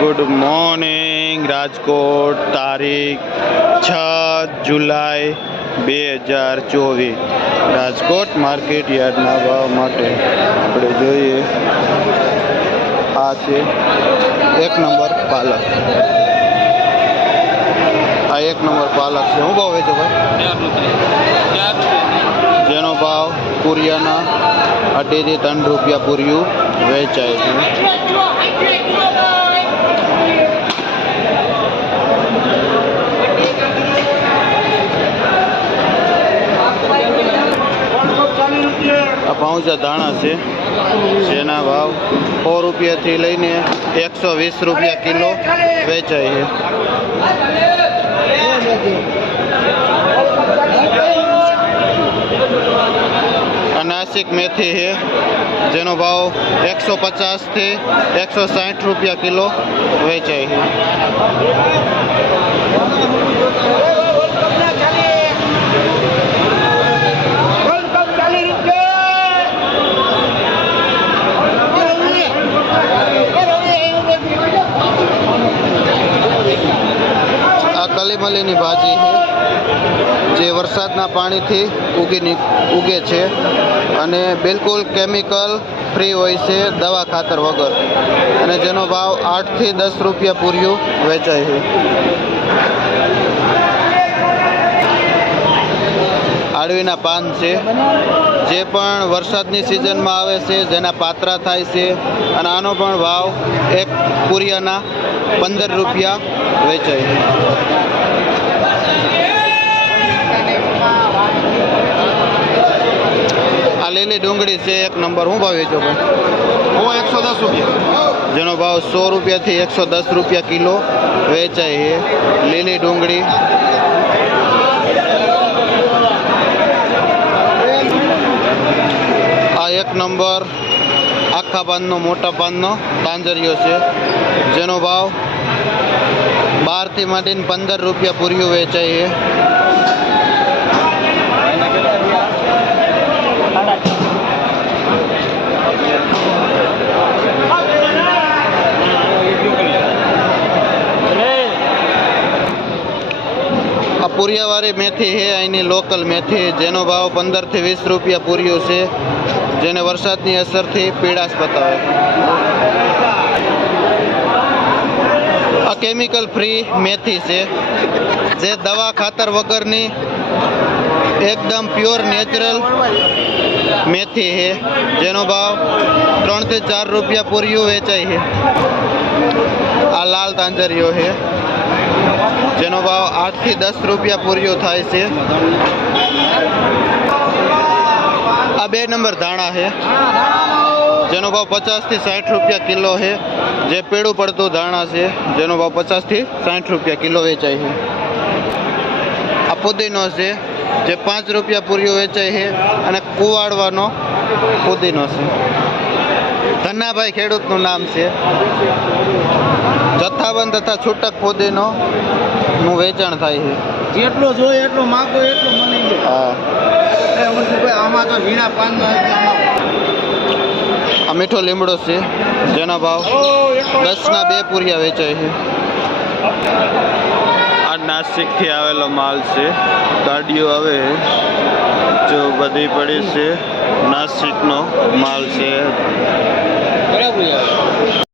Good morning Rajkot, તારીખ 6 જુલાઈ 2024 Rajkot market યાર્ડના ભાવ માટે આપણે જોઈએ. આ છે 1 નંબર પાલક. આ 1 નંબર પાલક છે. શું ભાવ વેચો ભાઈ? જેનો ભાવ પૂરિયાના 2.5 થી 3 રૂપિયા પૂરિયું વેચાય છે. આ પાઉંચા ધાણા છે, જેના ભાવ 100 રૂપિયાથી લઈને 120 રૂપિયા કિલો વેચાય છે. આ નાસિક મેથી છે, જેનો ભાવ 150 થી 160 રૂપિયા કિલો વેચાય છે. આ કલીમલીની ભાજી છે, જે વરસાદના પાણીથી ઉગે છે અને બિલકુલ કેમિકલ ફ્રી હોય છે, દવા ખાતર વગર, અને જેનો ભાવ 8 થી 10 રૂપિયા પૂર્યું વેચાય છે. આડવીના પાન છે, જે પણ વરસાદની સિઝનમાં આવે છે, જેના પાત્રા થાય છે, અને આનો પણ ભાવ એક પૂરિયાના 15 રૂપિયા વેચાય છે. આ લીલી ડુંગળી છે, 1 નંબર. શું ભાવ વેચો ભાઈ? 110 રૂપિયા. જેનો ભાવ 100 રૂપિયાથી 110 રૂપિયા કિલો વેચાય છે. લીલી ડુંગળી. આ 1 નંબર આખા પાનનો, મોટા પાનનો તાંજરિયો છે, જેનો ભાવ 12 થી માંડીને 15 રૂપિયા પૂર્યું વેચાય છે. આ પૂરિયાવાળી મેથી છે, અહીંની લોકલ મેથી, જેનો ભાવ 15 થી 20 રૂપિયા પૂર્યું છે, જેને વરસાદની અસરથી પીળાશ બતાવે. આ કેમિકલ ફ્રી મેથી છે, જે દવા ખાતર વગરની એકદમ પ્યોર નેચરલ મેથી છે, જેનો ભાવ 3 થી 4 રૂપિયા પૂર્યું વેચાય છે. આ લાલ તાંજરિયો છે, જેનો ભાવ 8 થી 10 રૂપિયા પૂર્યો થાય છે. આ 2 નંબર ધાણા છે, જેનો ભાવ 50 થી 60 રૂપિયા કિલો છે, જે પીળું પડતું ધાણા છે, જેનો ભાવ 50 થી 60 રૂપિયા કિલો વેચાય છે. આ પુદીનો છે, જે 5 રૂપિયા પૂર્યો વેચાય છે, અને કુવાડવાનો પુદીનો છે. ધન્નાભાઈ ખેડૂતનું નામ છે. જથ્થાબંધ તથા છૂટક પુદીનો નું વેચાણ થાય છે. જેટલો જોઈએ એટલો માગો એટલો મળી જાય. હા, આમાં તો ઝીણા પાન. આ મીઠો લીમડો છે, જેનો ભાવ 10 ના 2 પૂરિયા વેચાય છે. આ નાસિકથી આવેલો માલ છે. ગાડીઓ આવે જો બધી પડી છે, નાસિકનો માલ છે. બરાબર.